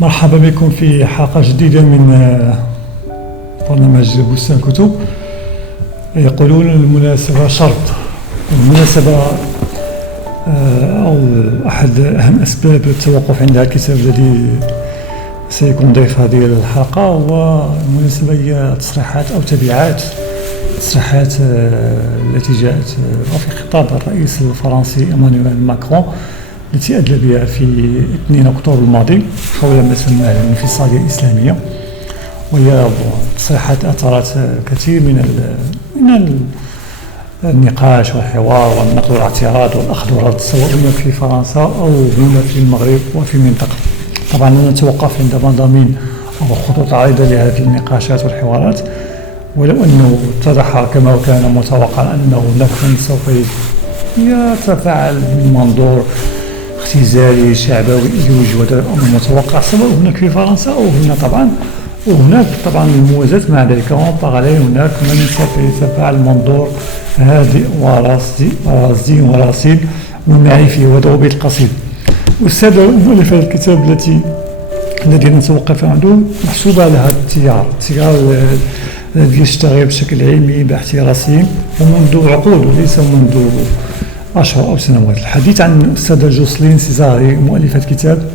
مرحبا بكم في حلقة جديدة من برنامج بستان كتب. يقولون المناسبة شرط. المناسبة أو أحد أهم أسباب التوقف عند الكتاب الذي سيكون ضيف هذه الحلقة هو المناسبة، هي تصريحات أو تبعات تصريحات التي جاءت في خطاب الرئيس الفرنسي إيمانويل ماكرون التي أدلى بها في 2 أكتوبر الماضي حول ما سماه الانفصالية الإسلامية، وهي تصريحات أثارت كثير من النقاش والحوار والنقد والاعتراض والأخذ والرد، سواء في فرنسا أو هنا في المغرب وفي المنطقة. طبعا لن نتوقف عند مضامين أو خطوط عريضة لهذه النقاشات والحوارات، ولو أنه اتضح كما كان متوقعا أنه هناك من سوف يتفاعل من منظور اختزالي شعبوي إيديولوجي، وهذا الأمر متوقع سواء هناك في فرنسا أو هنا طبعا، وهناك طبعا الموازاة مع ذلك هناك من سوف يتفاعل منظور هادئ ورصين ومعرفي وذوبي القصيد. والسادة مؤلف الكتاب الذي نتوقف عنده محسوبة على هذا التيار الذي يشتغل بشكل علمي باحتراسي ومنذ عقود وليس منذ أشهر أو سنوات. الحديث عن الأستاذة جوسلين سيزاري مؤلفة كتاب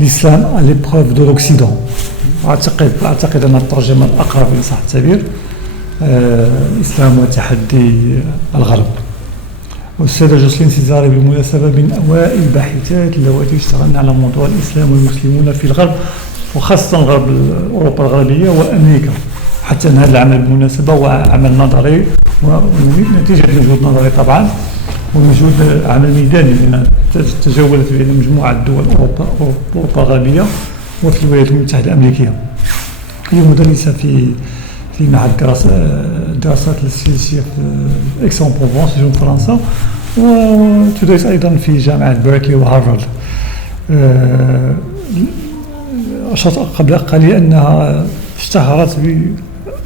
الإسلام à l'épreuve de l'Occident. أعتقد أن الترجمة الأقرب إن صح التعبير الإسلام وتحدي الغرب. والأستاذة جوسلين سيزاري بالمناسبة من أوائل الباحثات اللواتي اشتغلن على موضوع الإسلام والمسلمون في الغرب، وخاصة غرب أوروبا الغربية وأمريكا. حتى أن هذا العمل بالمناسبة هو عمل نظري ونتيجة مجهود نظري طبعا ومجهود عمل ميداني، لأن تجولت بين مجموعة دول أوروبا الغربية وفي الولايات المتحدة الأمريكية. هي مدرسة في معهد الدراسات السياسية في إكس-أن-بروفونس في جنوب فرنسا، وتدرس أيضا في جامعة بيركلي وهارفارد. أشرت قبل قليل أنها اشتهرت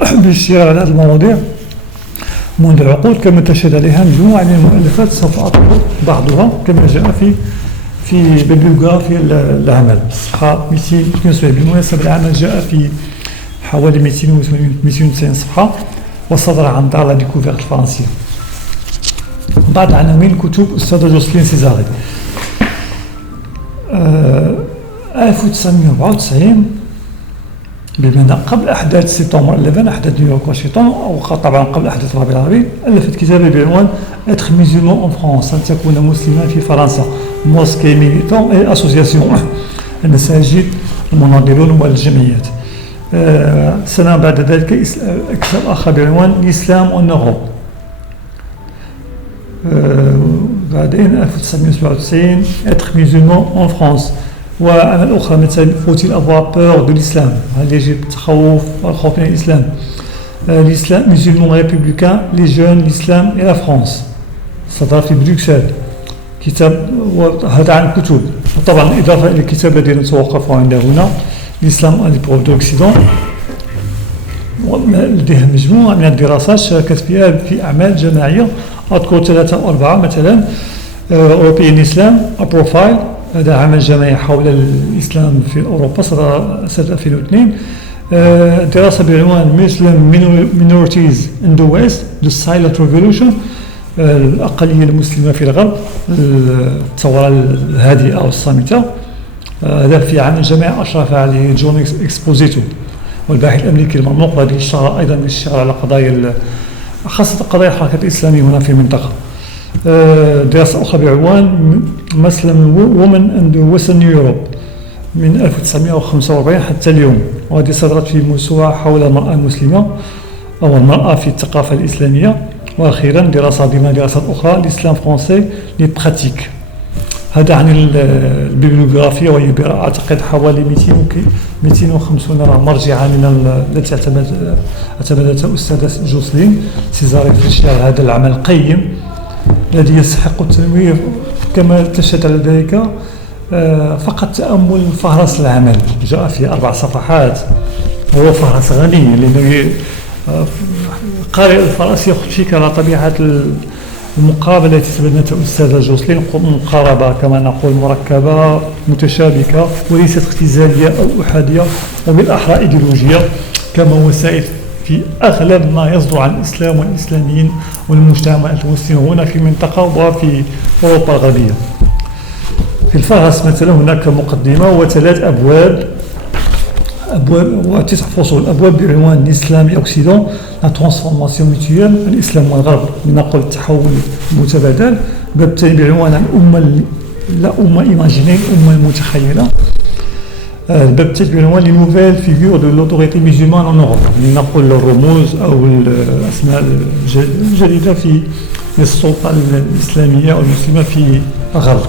بالاشتغال على هذه المواضيع منذ العقود، كما تشهد عليها مجموعة من المؤلفات سوف أطلب بعضها كما جاء في بيبليوغرافيا العمل صفحة 272. بالمناسبة العمل جاء في حوالي 290 صفحة وصدر عن دار لا ديكوفيرت الفرنسية. بعض عناوين كتب الأستاذة جوسلين سيزاري. 1994 بمعنى قبل أحداث سبتمبر 11، أحداث نيويورك واشنطن، أو طبعا قبل أحداث الربيع العربي، ألفت كتابا بعنوان إتر مسلمان أون فرانس، أن تكون مسلما في فرنسا، موسكي ميليتون أي أسوسياسيون، المساجد المناضلون والجمعيات. سنة بعد ذلك كتاب آخر بعنوان الإسلام أون أوروب. بعدين 1997 إتر مسلمان أون فرانس. وعمل أخرى مثل faut-il avoir peur de l'islam، هل يجب التخوف والخوف من الإسلام. الإسلام musulman républicain les jeunes l'islam et la France، صدر في بروكسل. كتاب هذا عن كتب، طبعا إضافة إلى الكتاب الذي نتوقف عنده هنا الإسلام à l'épreuve de l'Occident، لديها مجموعة من الدراسات شاركت فيها في أعمال جماعية. أذكر 3 أو 4 مثلا. European Islam a profile، هذا عمل جماعي حول الإسلام في أوروبا صدر سنة 2002. دراسة بعنوان Muslim Minorities in the West The Silent Revolution، الأقلية المسلمة في الغرب، الثورة الهادئة والصامتة. هذا في عمل جماعي أشرف عليه جون إكسبوزيتو، والباحث الأمريكي المرموق الذي اشتغل أيضا بالاشتغال على قضايا خاصة قضايا الحركة الإسلامية هنا في المنطقة. دراسة أخرى بعنوان مسلم وومن اند ويسترن يوروب من 1945 حتى اليوم، وهذه صدرت في موسوعة حول المرأة المسلمة أو المرأة في الثقافة الإسلامية. وأخيرا دراسة ضمن دراسات أخرى الإسلام فرنسي لي براتيك. هذا عن البيبليوغرافيا، وهي أعتقد حوالي 250 مرجعا من التي اعتمدتها الأستاذة جوسلين سيزاري في إنشاء هذا العمل القيم الذي يستحق التنوير. كما تشهد على ذلك فقط تأمل فهرس العمل جاء في 4 صفحات، وهو فهرس غني، لأنه قارئ الفرنسي يأخذ فيك على طبيعة المقاربة التي تبنتها الأستاذة جوسلين مقاربة كما نقول مركبة متشابكة وليست اختزالية أو أحادية وبالأحرى إيديولوجية كما هو سائد في أغلب ما يصدر عن الإسلام والإسلاميين والمجتمعات المسلمة هنا في المنطقة وفي أوروبا الغربية. في الفهرس مثلا هناك مقدمة وثلاث أبواب وتسع فصول. أبواب بعنوان الإسلام أوكسيدون لا ترانسفورماسيون ميتويال الإسلام والغرب لنقل التحول المتبادل. باب الثاني بعنوان الأمة لا أمة إيماجينير الأمة المتخيلة. الباب الثالث بعنوان لي نوفيل فيغور دو لوتوريتي ميزيومان اون اوروب لنقل الرموز أو الأسماء الجديدة في السلطة الإسلامية أو المسلمة في الغرب.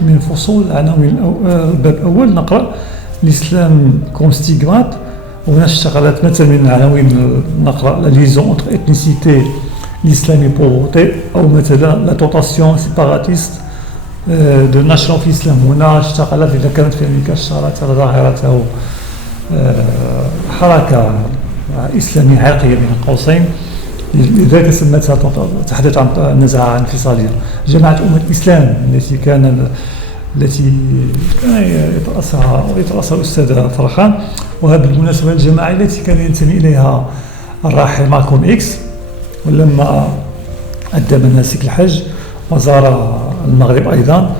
من فصول عناوين الباب الأول نقرأ الإسلام كوم ستيغمات. وهنا اشتغلت مثلا من عناوين نقرأ لا ليزون انتر ethnicité l'islam et pauvreté أو مثلا لا توتاسيون سيباراتيست دو ناشونال في الإسلام. هنا اشتغلت إذا كانت في أمريكا اشتغلت على ظاهرة حركة إسلامية عرقية بين قوسين لذلك سمتها تحدث عن النزعة الانفصالية. جماعة أمة الإسلام التي كان يترأسها الأستاذ فرحان. وهذه بالمناسبة الجماعة التي كان ينتمي إليها الراحل مالكوم إكس ولما أدى مناسك الحج وزار المغرب أيضا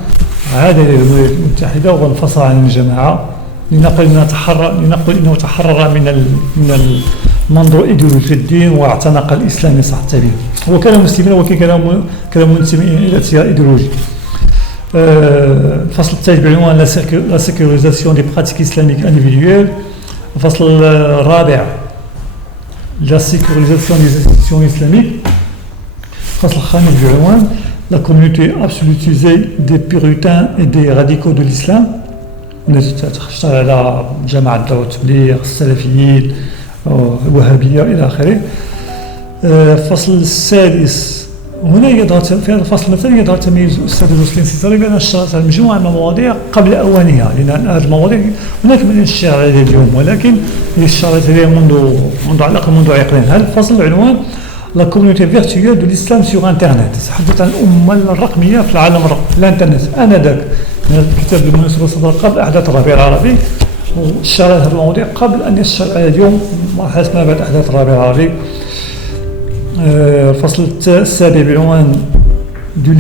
عاد إلى الولايات المتحدة وانفصل عن الجماعة لنقل إنه تحرر من المنظور الإيديولوجي الدين واعتنق الإسلام صح التعبير. هو كان مسلما ولكن كان منتمي إلى تيار إيديولوجي. الفصل الثالث بعنوان لا سيكوريزاسيون دي براتيك إسلاميك انديفيدويل. الفصل الرابع لا سيكوريزاسيون دي انستيتيسيون إسلاميك. الفصل الخامس بعنوان لا كوميونيتي ابسولوتيزي دي بيروتان اي دي راديكو دو الإسلام التي تشتغل على جماعة دعوة التبليغ السلفيين الوهابية إلى آخره. الفصل السادس هنا يظهر في هذا الفصل مثلا يظهر تمييز الأستاذ جوسلين سيطري بأن اشتغلت على مجموعة من المواضيع قبل أوانها لأن هذه المواضيع هناك من يشتغل عليها اليوم ولكن اشتغلت عليها منذ على الأقل منذ عقدين. هذا الفصل عنوان لا كوميونيتي فيرتويال دو الإسلام سيغ انترنت تحدث عن الأمة الرقمية في العالم الرقمي الانترنت. آنذاك الكتاب بالمناسبة صدر قبل أحداث الربيع العربي واشتغل هذه المواضيع قبل أن يشتغل على اليوم حسب ما بعد أحداث الربيع العربي. الفصل السابع بعنوان دو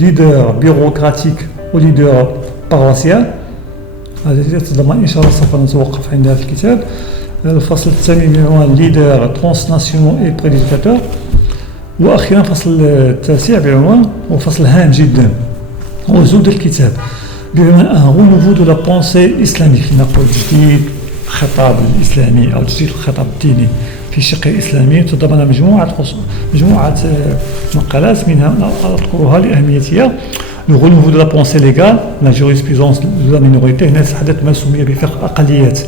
ليدر بيروقراطيك وليدر باروسيال. هذه تتضمن إشارة سوف نتوقف عندها في الكتاب. الفصل الثاني بعنوان ليدر ترانسناسيونال اي بريديكاتور. وأخيرا الفصل التاسع بعنوان وفصل هام جدا هو زود الكتاب بعنوان ان رونوفو دو لا بونسي إسلاميك لنقول تجديد الخطاب الإسلامي أو تجديد الخطاب الديني في الشق الإسلامي. تضمن مجموعة مقالات منها أذكرها لأهميتها. لو رونوفو دو لا بونسي ليغال لا جوريسبرودونس دو لا مينوريتي. هنا تحدث ما سمي بفقه الأقليات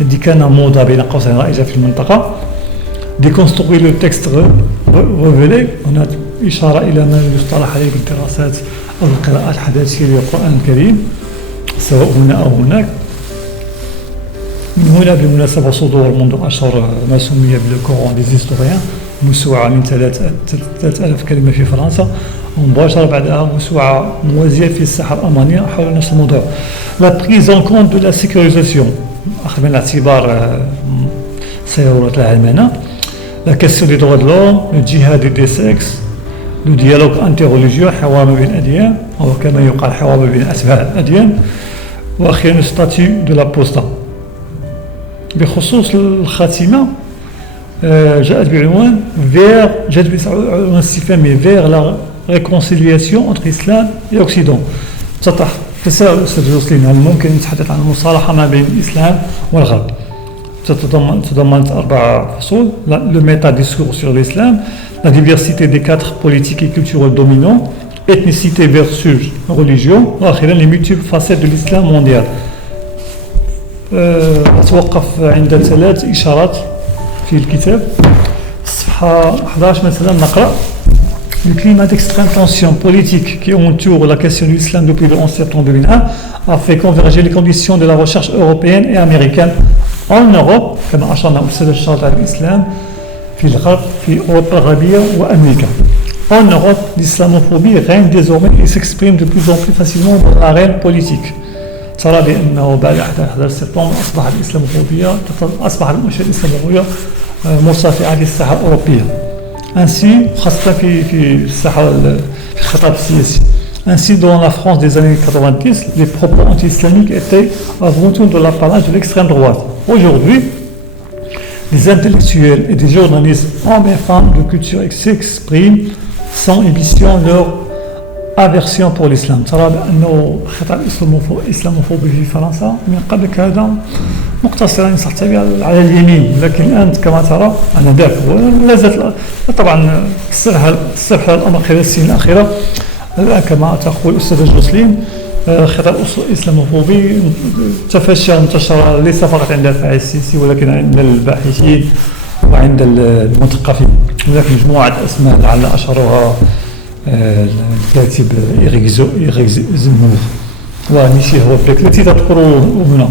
الذي كان موضة بين قوسين رائجة في المنطقة. ديكونستروي لو تكست ريفيلي. هنا إشارة إلى ما يصطلح عليه بالدراسات أو القراءات الحداثية للقرآن الكريم سواء هنا أو هناك. من هنا بالمناسبة صدور منذ أشهر ما سمي بالكورون دي زيستوريان موسوعة من 3000 كلمة في فرنسا ومباشرة بعدها موسوعة موازية في الساحة الألمانية حول نفس الموضوع. لا بريز اون كونت دو لا سيكوريزاسيون أخذ من الاعتبار سيرورة العلمانة. لا كيسيون دي دروا دو لوم الجهاد دي سكس لو ديالوغ انتيروليجيو حوار ما بين الأديان أو كما يقال حوار ما بين أتباع الأديان. وأخيرا ستاتيو دو لا بوستا. بخصوص الخاتمة جاءت بعنوان جاءت بعنوان استفهامي فيغ لا ريكونسيلياسيون انتر الإسلام وأوكسيدون. تطرح تساؤل الأستاذ جوسلين هل ممكن نتحدث عن المصالحة ما بين الإسلام والغرب. تضمنت 4 فصول. لو ميتا ديسكور سور الإسلام la diversité des 4 politiques et culturels dominants, ethnicité versus religion, وأخيرا les multiples facettes de l'islam mondial. أتوقف عند 3 إشارات في الكتاب. الصفحة 11 مثلا نقرأ Le climat d'extrême tension politique qui entoure la question de l'islam depuis le 11 septembre 2001 a fait converger les conditions de la recherche européenne et américaine en Europe, كما أشرنا أستاذ الشاطئ على الإسلام في الغرب في أوروبا الغربية وأمريكا. En Europe, l'islamophobie règne désormais et s'exprime de plus en plus facilement dans l'arène politique. ترى بأنه بعد 11 سبتمبر أصبح المؤشر الإسلاموية مرتفعة في الساحة الأوروبية. Ainsi, خاصة في الساحة في الخطاب السياسي. Ainsi, dans la France des années 90, les propos anti-islamiques étaient avant tout de l'apanage de l'extrême droite. Aujourd'hui, les intellectuels et des journalistes, hommes et femmes de culture s'expriment sans émission leur aversion pour l'islam. ترى بأنه الخطاب الإسلاموفوبي في فرنسا من قبل كان مقتصرا حتى على اليمين، لكن الآن كما ترى أنا ذاك ولا زالت طبعا استرح الأمر خلال السنين الأخيرة. الآن كما تقول الأستاذ جوسلين خطاب الإسلاموفوبي تفشى وانتشر ليس فقط عند الفاعل السياسي ولكن عند الباحثين وعند المثقفين. هناك مجموعة أسماء لعل أشهرها الكاتب إيريك زيمور ونيشي هوبيك التي تذكر هنا.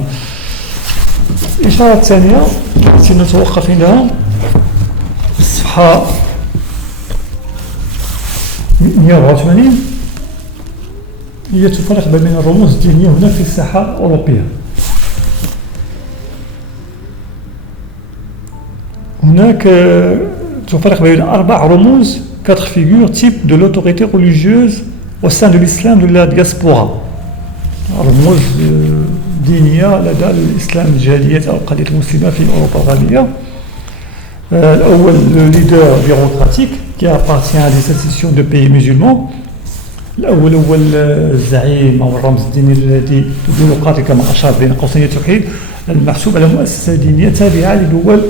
الإشارة الثانية التي نتوقف عندها الصفحة 184 هي تفرق بين الرموز الدينية هنا في الساحة الأوروبية. هناك تفرق بين 4 رموز 4 figures types de l'autorité religieuse au sein de l'islam de la diaspora. رموز دينية لدى الإسلام الجاليات أو القضية المسلمة في أوروبا الغربية. الأول le leader bureaucratique qui appartient à des institutions de pays musulmans. الأول هو الزعيم أو الرمز الديني الذي البيروقراطي كما أشار بين قوسين التوحيد المحسوب على مؤسسة دينية تابعة لدول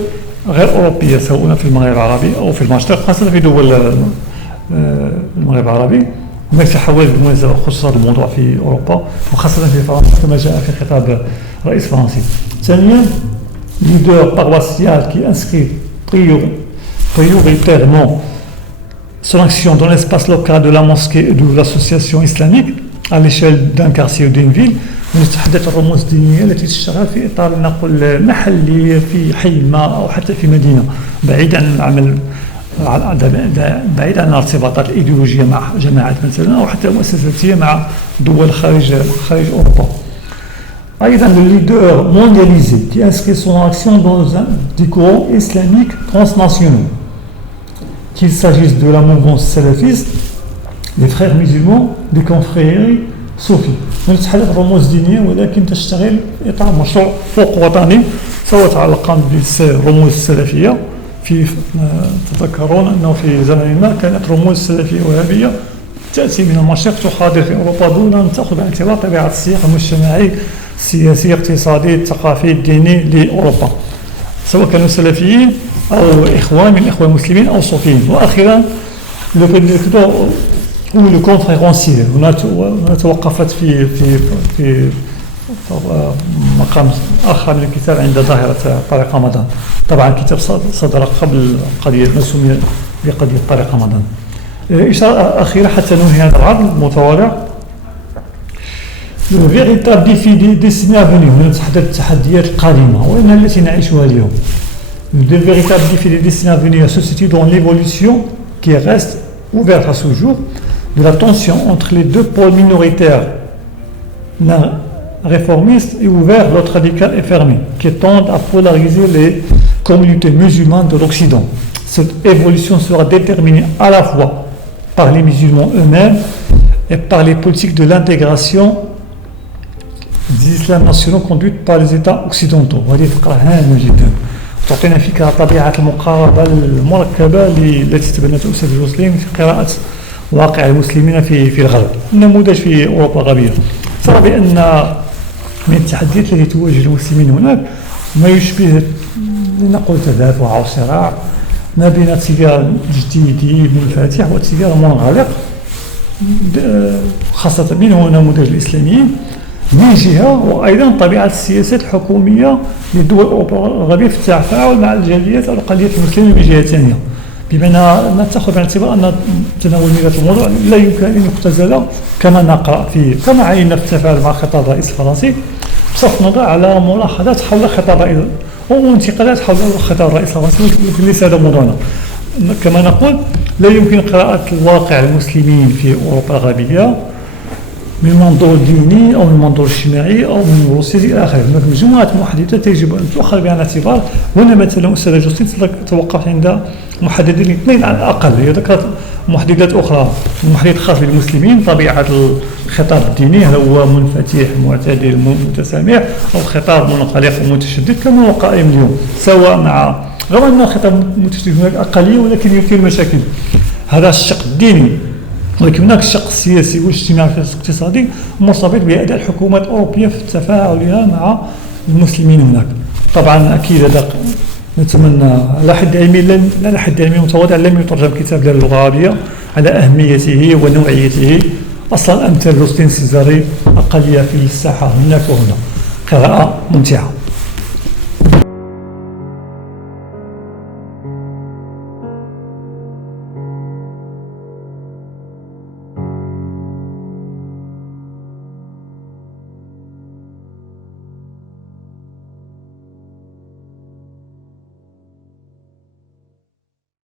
غير أوروبية سواء في المغرب العربي أو في المشرق، خاصة في دول المغرب العربي. هناك تحول بالمناسبة خصوصا الموضوع في أوروبا وخاصة في فرنسا كما جاء في خطاب رئيس فرنسي. ثانيا leader paroissial qui inscrit prioritairement son action dans l'espace local de la mosquée et de l'association islamique à l'échelle d'un quartier ou d'une ville. ونتحدث الرموز الدينية التي تشتغل في إطار نقول محلي في حي ما أو حتى في مدينة بعيد عن العمل بعيد عن الارتباطات الإيديولوجية مع جماعات مثلا أو حتى مؤسساتية مع دول خارج أوروبا. أيضا le leader mondialisé qui inscrit son action dans des courants islamiques transnationaux, qu'il s'agisse de la mouvance salafiste, des frères musulmans, des confréries صوفي. نتحدث الرموز الدينية ولكن تشتغل في إطار مشروع فوق وطني سواء تعلق بالرموز السلفية. في تذكرون أنه في زمن ما كانت رموز سلفية وهابية تأتي من المشرق تحاضر في أوروبا دون أن تأخذ باعتبار طبيعة السياق المجتمعي السياسي الاقتصادي الثقافي الديني لأوروبا سواء كانوا سلفيين أو إخوان من إخوان المسلمين أو صوفيين. وأخيرا هو لو كونفيرونسيي. هنا توقفت في مقام آخر من الكتاب عند ظاهرة طارق رمضان. طبعا الكتاب صدر قبل قضية مسمية بقضية طارق رمضان. إشارة أخيرة حتى ننهي هذا العرض المتواضع. Le véritable défi destiné à venir. هنا نتحدث التحديات القادمة وإنها التي نعيشها اليوم. Le véritable défi destiné à venir se situe dans l'évolution qui reste ouverte à ce jour de la tension entre les deux pôles minoritaires, l'un réformiste et ouvert, l'autre radical et fermé, qui tendent à polariser les communautés musulmanes de l'Occident. Cette évolution sera déterminée à la fois par les musulmans eux-mêmes et par les politiques de l'intégration des islams nationaux conduites par les États occidentaux. وهذه فقرة هامة جدا تعطينا فكرة طبيعة المقاربة المركبة التي تبنتها الأستاذ جوسلين في قراءة واقع المسلمين في الغرب. النموذج في أوروبا الغربية ترى بأن من التحديات التي تواجه المسلمين هناك ما يشبه لنقول تدافع أو صراع ما بين التيار الجديدي منفتح والتيار المنغلق خاصة منه نموذج الإسلاميين من جهة وأيضا طبيعة السياسات الحكومية لدول أوروبا الغربية في التفاعل مع الجاليات أو الأقليات المسلمة من جهة ثانية. بمعنى نتأخذ باعتبار أن تناول ميلاد الموضوع لا يمكن أن يختزل كما نقرأ فيه كما عينا في التفاعل مع خطاب الرئيس الفرنسي بصرف النظر على ملاحظات حول خطاب وانتقادات حول خطاب الرئيس الرسمي، لكن ليس هذا موضوعنا. كما نقول لا يمكن قراءة الواقع المسلمين في أوروبا الغربية من منظور ديني أو من منظور اجتماعي أو من منظور سياسي إلى آخره. هناك مجموعة محددات يجب أن تؤخذ بعين الاعتبار. هنا مثلا أستاذة جوستين توقفت عند محددين اثنين على الأقل، هي ذكرت محددات أخرى. المحدد الخاص بالمسلمين، طبيعة الخطاب الديني، هل هو منفتح معتدل متسامح أو خطاب منغلق ومتشدد كما هو قائم اليوم، سواء مع رغم أن الخطاب المتشدد هناك أقلية ولكن يثير مشاكل. هذا الشق الديني، ولكن هناك الشق السياسي والاجتماعي والاقتصادي مرتبط بأداء الحكومات الأوروبية في تفاعلها مع المسلمين هناك. طبعا أكيد هذا نتمنى على حد علمي، لا حد علمي متواضع، لم يترجم كتاب للغة العربية على أهميته ونوعيته. أصلا أمثال جوستين سيزاري أقلية في الساحة هناك وهنا، قراءة ممتعة.